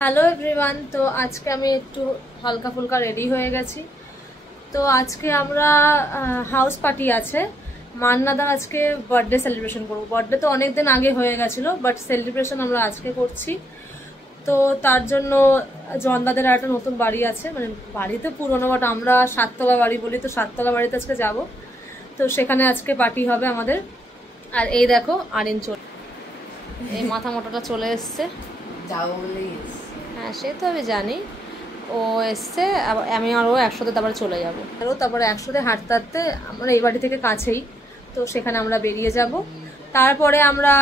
Hello everyone. তো আজকে আমি একটু হালকা ফুলকা রেডি হয়ে গেছি। তো আজকে আমরা হাউস পার্টি আছে, মান্নাদার আজকে বার্থডে সেলিব্রেশন করবো। বার্থডে তো অনেক দিন আগে হয়ে গেছিলো, বাট সেলিব্রেশন আমরা আজকে করছি। তো তার জন্য জনদাদের একটা নতুন বাড়ি আছে, মানে বাড়িতে পুরোনো, বাট আমরা 7তলা বাড়ি বলি, তো 7তলা বাড়িতে আজকে যাব। তো সেখানে আজকে পার্টি হবে আমাদের। আর এই দেখো আরিন চলে, এই মাথা মোটাটা চলে এসছে। হ্যাঁ, সে তো আমি জানি, ও এসছে। আমি আর ও একসাথে তারপরে চলে যাবো। আর ও তারপরে একসাথে হাঁটতে হাঁটতে, আমরা এই বাড়ি থেকে কাছেই, তো সেখানে আমরা বেরিয়ে যাব। তারপরে আমরা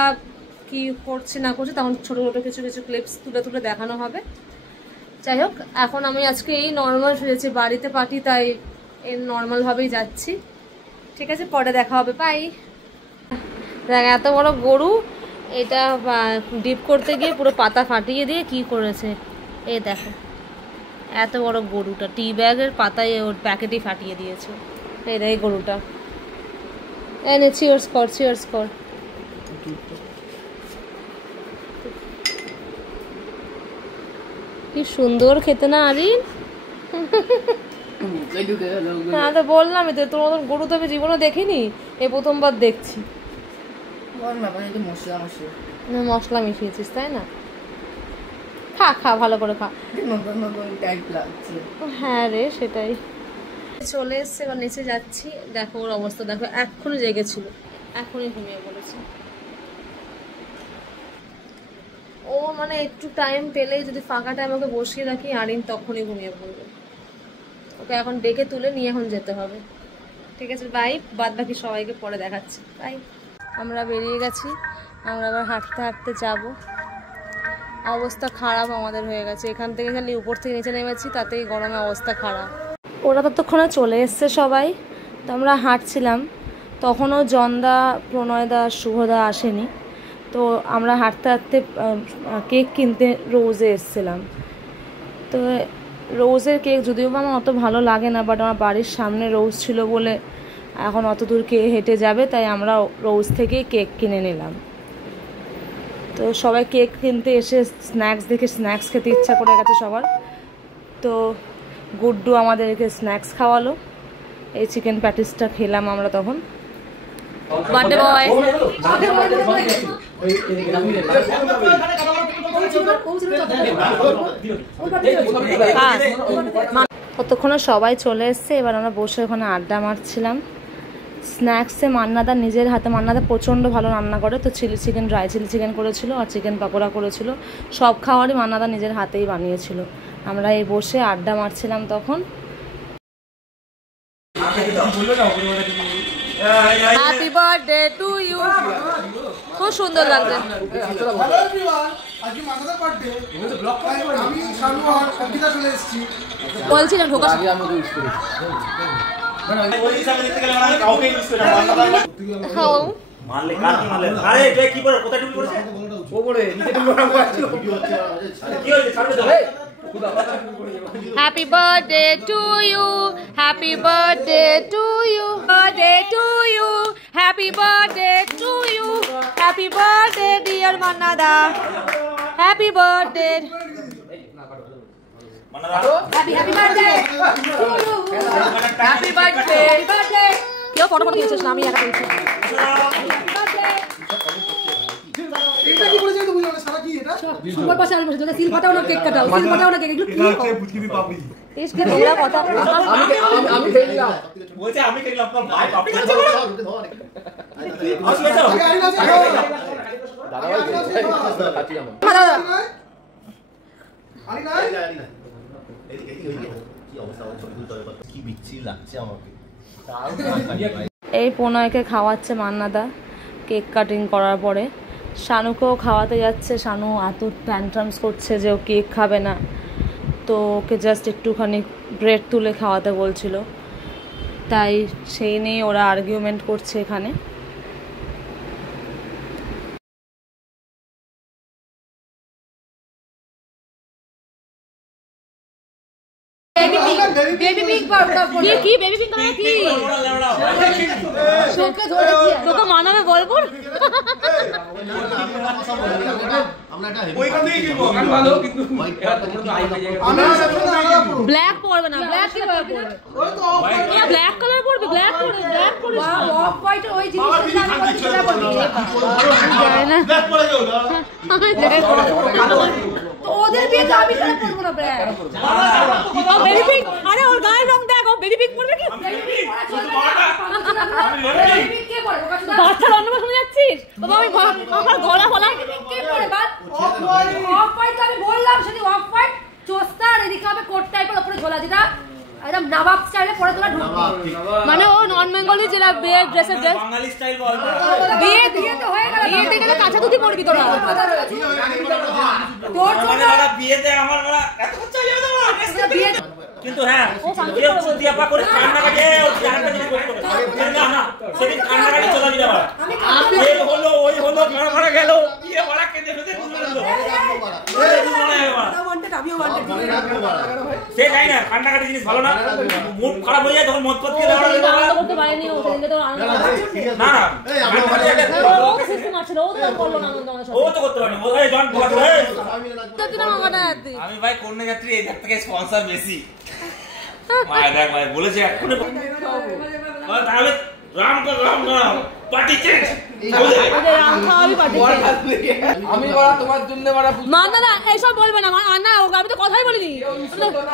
কি করছি না করছি তখন ছোটো ছোটো কিছু কিছু ক্লিপস তুলে তুলে দেখানো হবে। যাই হোক, এখন আমি আজকে এই নর্মাল সেজেছি, বাড়িতে পার্টি, তাই এই নর্মালভাবেই যাচ্ছি। ঠিক আছে, পরে দেখা হবে, বাই। দেখ, এত বড় গরু, এটা ডিপ করতে গিয়ে পুরো পাতা ফাটিয়ে দিয়ে কি করেছে। এই দেখো, এত বড় গরুটা টি ব্যাগের পাতায় ওর প্যাকেটই ফাটিয়ে দিয়েছে। এই গরুটা এনে চিয়ার্স কর, চিয়ার্স কর। কি সুন্দর খেতে না আরিন? হ্যাঁ, তো বললামই তো, তোর মতন গরু তো আমি জীবনে দেখিনি, এই প্রথমবার দেখছি। মশলা মিশিয়েছিস তাই না? খা খা, ভালো করে খা। হ্যাঁ রে, সেটাই। চলে এসছে, এবার নিচে যাচ্ছি। দেখো ওর অবস্থা দেখো, এক্ষুনি জেগেছিল, এখনই ঘুমিয়ে পড়েছে। ও মানে একটু টাইম পেলেই, যদি ফাঁকা টাইম ওকে বসিয়ে রাখি আরিন তখনই ঘুমিয়ে পড়বে। ওকে এখন ডেকে তুলে নিয়ে এখন যেতে হবে। ঠিক আছে, বাই। বাদ বাকি সবাইকে পরে দেখাচ্ছি, বাই। আমরা বেরিয়ে গেছি, আমরা আবার হাঁটতে হাঁটতে যাব। অবস্থা খারাপ আমাদের হয়ে গেছে, এখান থেকে খালি উপর থেকে নিচে নেমেছি, তাতেই গরমে অবস্থা খারাপ। ওরা ততক্ষণে চলে এসছে সবাই, তো আমরা হাঁটছিলাম। তখনও জনদা, প্রণয়দা, শুভদা আসেনি। তো আমরা হাঁটতে হাঁটতে কেক কিনতে রোজে এসছিলাম। তো রোজের কেক যদিও বা আমার অত ভালো লাগে না, বাট আমার বাড়ির সামনে রোজ ছিল বলে এখন অত দূর কে হেঁটে যাবে, তাই আমরা রোজ থেকেই কেক কিনে নিলাম। তো সবাই কেক কিনতে এসে স্ন্যাক্স দেখে স্ন্যাক্স খেতে ইচ্ছা করে গেছে সবার। তো গুড্ডু আমাদেরকে স্ন্যাক্স খাওয়ালো, এই চিকেন প্যাটিসটা খেলাম আমরা তখন। Birthday boy. ততক্ষণে সবাই চলে এসছে, এবার আমরা বসে ওখানে আড্ডা মারছিলাম। স্ন্যাক্সে মান্নাদা নিজের হাতে, মান্নাদা প্রচণ্ড ভালো রান্না করে, তো chilli chicken, dry chilli chicken করেছিল আর চিকেন পকোড়া করেছিল। সব খাওয়ারই মান্নাদা নিজের হাতেই বানিয়েছিল। আমরা এই বসে আড্ডা মারছিলাম তখন। Happy birthday to you. খুব সুন্দর লাগছে। বলছিলাম ঢোকা Happy birthday to you, happy birthday to you, birthday to you, happy birthday to you, happy birthday dear Mannada, happy birthday, happy birthday to you, happy birthday, happy birthday. Yo photo photo দিয়েছিস না, আমি একা দিয়েছি। এটা কি বলেছিস তুমি? সারা কি এটা? সুপার পাশে আমি বসে, তোমরা সিল ফাটাও না, কেক কাটাও, সিল ফাটাও না, কেক এগুলো কি? এটা বুঝবি পাপি। টেস্ট করে ওরা কথা আমি খেলাম। বলছে আমি খেলাম, আপনার ভাই পাপি। আসলে যাও। দাদা ভাই কাটি আমার। দাদা আরে না এদিকে কি অবস্থা, ছবি তুলতে হবে, কি বিচ্ছি লাগছে আমাকে। এই প্রণয়কে খাওয়াচ্ছে মান্নাদা কেক কাটিং করার পরে। শানুকেও খাওয়াতে যাচ্ছে, শানু এত ট্যান্ট্রামস করছে যে ও কেক খাবে না, তো ওকে জাস্ট একটুখানি ব্রেড তুলে খাওয়াতে বলছিল, তাই সেই নিয়ে ওরা আর্গুমেন্ট করছে এখানে। বেবি পিঙ্ক কি বেবি পিঙ্ক মানে কি শোকে ধরেছি তোকে মানাবে বলবো আমরা এটা ওইখানেই কিনবো ভালো কিন্তু ব্ল্যাক পরবে না ব্ল্যাক কি পরবে ওই তো ব্ল্যাক কালার পরবে ব্ল্যাক পরবে অফ হোয়াইট ওই জিনিসটা আমি সেটা পরবি যায় না ব্ল্যাক পরে যাও তো ওদের বিয়ে তো আমি কেন পরবো না ব্ল্যাক ও বেবি পিঙ্ক আরে ওর গায়ের রং দেখো বেবি পিঙ্ক পরবে কি বেবি পিঙ্ক কে পরবে বাচ্চার অন্নপ্রাশন যাচ্ছিস বাবা আমি আমার গলা ফলা কে পরবে বাদ অফ হোয়াইট আমি বললাম সেটা অফ হোয়াইট চোস্তা আর এদিকে হবে কোট টাইপের উপরে ঝোলা যেটা একদম নবাব স্টাইলে পরে তোলা ঢুকবে মানে ও নন বেঙ্গলি যেটা বিয়ে ড্রেসের ড্রেস বাঙালি স্টাইল বল বিয়ে তো হয়ে গেল বিয়ে থেকে তো কাঁচা দুধি পরবি তোরা তোর ছোটরা বিয়েতে আমার বড় এত খরচা হয়ে যাবে না বিয়ে কিন্তু হ্যাঁ ও সুদি আপা করে কান্না কাটে ও জানতে দিতে করতে না না সেদিন কান্না কাটে চলে যাবে আমি হলো ওই হলো ঘর ঘরে গেল বিয়ে বড় কেঁদে ফেদে দুললো সে যাই না কান্না কাটে জিনিস ভালো না মুড খারাপ হয়ে যায় তখন মত পত কে দাঁড়ানো করতে পারেনি ও সেদিন তো আনন্দ না না ও সিস্টেম আছে ও তো করলো না আনন্দ আমার সাথে ও তো করতে পারেনি ও এই জন বলা তো দিনা মানা আমি ভাই কন্যা যাত্রী এই থেকে স্পন্সর বেশি ভাই দেখ ভাই বলেছে এক্ষুনি তাহলে রাম পার্টি চেঞ্জ রাম খাওয়াবি পার্টি আমি বড় তোমার জন্য বড় না না এইসব বলবে না না আমি তো কথাই বলিনি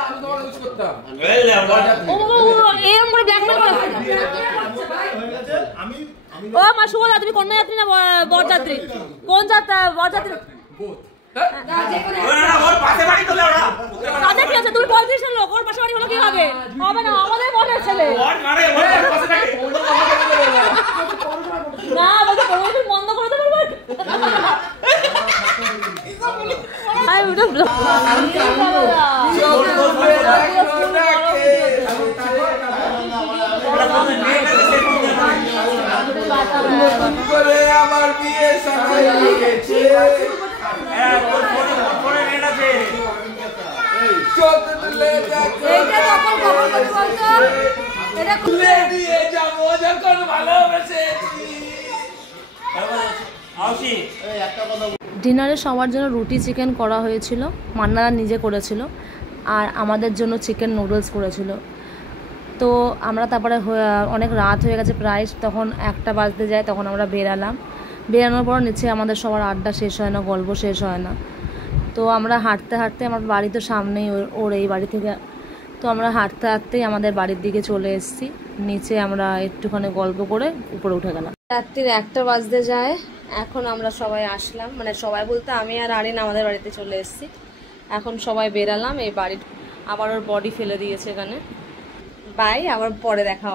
আমি তোমার ইউজ করতাম ও এরকম করে ব্ল্যাকমেল করে আমি ও মা শুভ তুমি কন্যা যাত্রী না বরযাত্রী কোন যাত্রা বরযাত্রী তুমি বলছিস লোক ওর পাশে বাড়ি হলো কি হবে হবে না আমাদের বোনের ছেলে না বলছে পরিবেশ বন্ধ করে দেবো আমার বিয়ে সারাই গেছে ডিনারে সবার জন্য রুটি চিকেন করা হয়েছিল মান্নারা নিজে করেছিল আর আমাদের জন্য চিকেন নুডলস করেছিল তো আমরা তারপরে অনেক রাত হয়ে গেছে প্রায় তখন 1টা বাজতে যায় তখন আমরা বেরানোর পর নিচে আমাদের সবার আড্ডা শেষ হয় না গল্প শেষ হয় না তো আমরা হাঁটতে হাঁটতে আমার বাড়ি তো সামনেই ওর এই বাড়ি থেকে তো আমরা হাঁটতে হাঁটতেই আমাদের বাড়ির দিকে চলে এসেছি নিচে আমরা একটুখানি গল্প করে উপরে উঠে গেলাম রাত্রির 1টা বাজতে যায় এখন আমরা সবাই আসলাম মানে সবাই বলতে আমি আর আরিন আমাদের বাড়িতে চলে এসেছি এখন সবাই বেরালাম এই বাড়ির আবার ওর বডি ফেলে দিয়েছে এখানে বাই আবার পরে দেখা